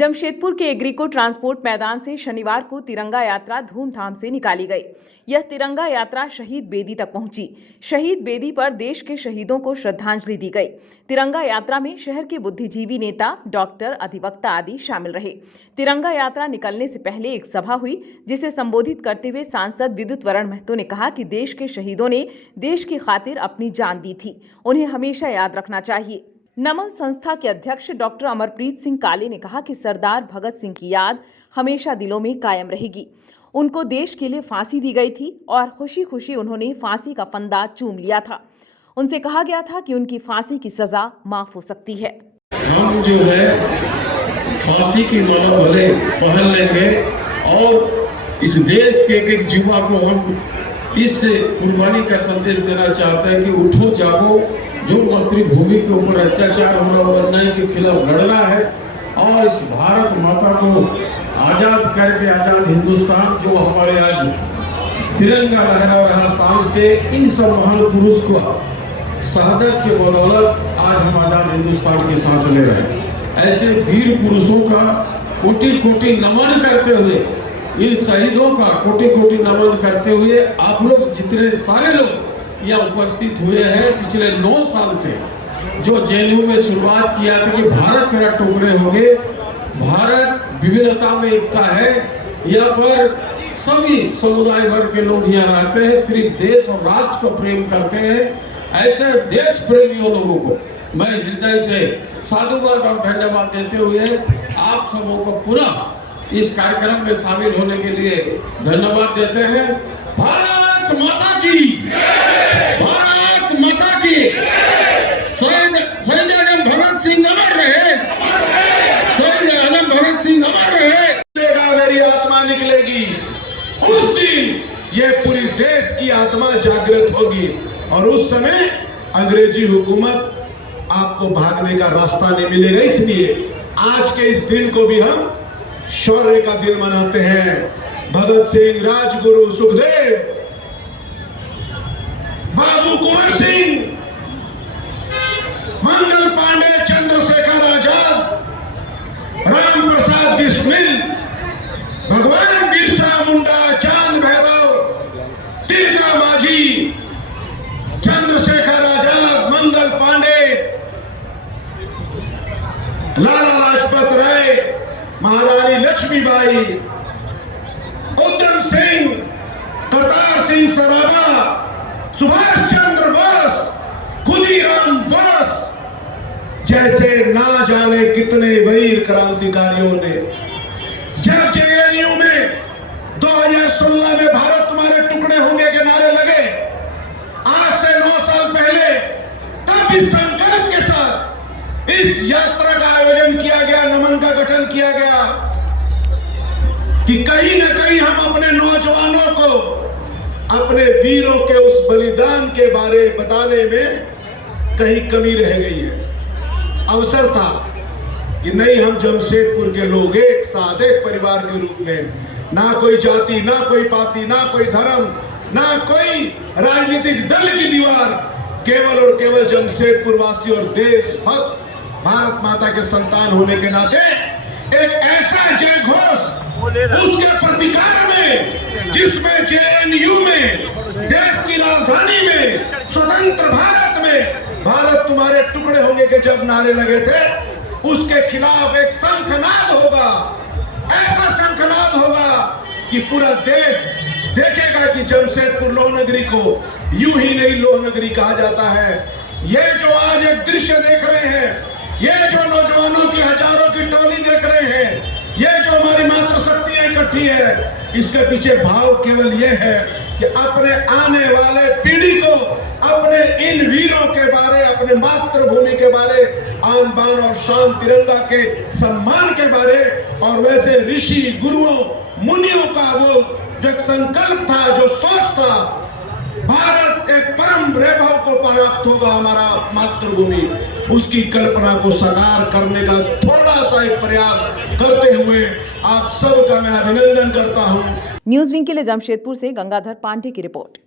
जमशेदपुर के Agrico transport मैदान से शनिवार को तिरंगा यात्रा धूमधाम से निकाली गई। यह तिरंगा यात्रा शहीद बेदी तक पहुंची। शहीद बेदी पर देश के शहीदों को श्रद्धांजलि दी गई। तिरंगा यात्रा में शहर के बुद्धिजीवी नेता, डॉक्टर, अधिवक्ता आदि शामिल रहे। तिरंगा यात्रा निकलने से पहले एक सभा हुई, जिसे संबोधित करते हुए सांसद विद्युत वरण महतो ने कहा कि देश के शहीदों ने देश की खातिर अपनी जान दी थी, उन्हें हमेशा याद रखना चाहिए। नमन संस्था के अध्यक्ष डॉक्टर अमरप्रीत सिंह काले ने कहा कि सरदार भगत सिंह की याद हमेशा दिलों में कायम रहेगी। उनको देश के लिए फांसी दी गई थी और खुशी खुशी उन्होंने फांसी का फंदा चूम लिया था। उनसे कहा गया था कि उनकी फांसी की सजा माफ हो सकती है। हम जो है फांसी की माला भले पहन लेंगे और इस देश के एक युवा को हम इस कुर्बानी का संदेश देना चाहते हैं कि उठो जागो, जो मातृभूमि के ऊपर अत्याचार हो रहा है, अन्याय के खिलाफ लड़ना है और इस भारत माता को आजाद करके आजाद हिंदुस्तान जो हमारे आज तिरंगा लहरा रहा साल से, इन सब महान पुरुष को शहादत के बदौलत आज हम आजाद हिंदुस्तान की सांस ले रहे हैं। ऐसे वीर पुरुषों का कोटि कोटि नमन करते हुए, इन शहीदों का कोटि कोटि नमन करते हुए आप लोग जितने सारे लोग यहाँ उपस्थित हुए हैं, पिछले 9 साल से जो जेएनयू में शुरुआत किया था कि भारत मेरा टुकड़े होंगे, भारत विविधता में एकता है, यहाँ पर सभी समुदाय वर्ग के लोग यहाँ रहते हैं, सिर्फ देश और राष्ट्र को प्रेम करते हैं। ऐसे देश प्रेमियों लोगों को मैं हृदय से साधुवाद और धन्यवाद देते हुए आप सबों को पुनः इस कार्यक्रम में शामिल होने के लिए धन्यवाद देते हैं। भारत माता की, भारत माता की। शहीद आजम भगत सिंह अमर रहे, शहीद आजम भगत सिंह अमर रहे। मेरी आत्मा निकलेगी, उस दिन ये पूरी देश की आत्मा जागृत होगी और उस समय अंग्रेजी हुकूमत आपको भागने का रास्ता नहीं मिलेगा। इसलिए आज के इस दिन को भी हम शौर्य का दिन मनाते हैं। भगत सिंह, राजगुरु, सुखदेव, बाबू कुंवर सिंह, मंगल पांडे, चंद्रशेखर आजाद, राम प्रसाद बिस्मिल, भगवान बिरसा मुंडा, चांद भैरव, तिलका माझी, चंद्रशेखर आजाद, मंगल पांडे, लाला लाजपत राय, महारानी लक्ष्मीबाई, उधम सिंह, करतार सिंह सराबा, सुभाष चंद्र बोस, खुदीराम बोस जैसे ना जाने कितने वीर क्रांतिकारियों ने जब जेएनयू में 2016 में भारत तुम्हारे टुकड़े होंगे के नारे लगे, आज से 9 साल पहले, तब इस संकल्प के साथ इस यात्रा का आयोजन किया गया, नमन का गठन किया गया कि कहीं ना कहीं हम अपने नौजवानों को अपने वीरों के उस बलिदान के बारे बताने में कहीं कमी रह गई है। अवसर था कि नहीं, हम जमशेदपुर के लोग एक साथ, एक परिवार के रूप में, ना कोई जाति, ना कोई पाति, ना कोई धर्म, ना कोई राजनीतिक दल की दीवार, केवल और केवल जमशेदपुर वासी और देशभक्त भारत माता के संतान होने के नाते एक ऐसा जय घोष उसके प्रतिकार में, जिसमें जेएनयू में, देश की राजधानी में, स्वतंत्र भारत में भारत तुम्हारे टुकड़े होंगे के जब नारे लगे थे, उसके खिलाफ एक शंखनाद होगा। ऐसा शंखनाद होगा कि पूरा देश देखेगा कि जमशेदपुर लौह नगरी को यूं ही नहीं लौह नगरी कहा जाता है। ये जो आज एक दृश्य देख रहे हैं, ये जो नौजवानों की हजारों की टोली देख रहे हैं, ये जो हमारी मातृशक्तियां इकट्ठी है, इसके पीछे भाव केवल ये है कि अपने आने वाले पीढ़ी को अपने इन वीरों के बारे, अपने मातृभूमि के बारे, आन बान और शान तिरंगा के सम्मान के बारे, और वैसे ऋषि गुरुओं मुनियों का वो जो एक संकल्प था, जो सोच था, भारत एक परम वैभव को प्राप्त होगा हमारा मातृभूमि, उसकी कल्पना को साकार करने का थोड़ा सा एक प्रयास करते हुए आप सबका मैं अभिनंदन करता हूं। न्यूज़ विंग के लिए जमशेदपुर से गंगाधर पांडे की रिपोर्ट।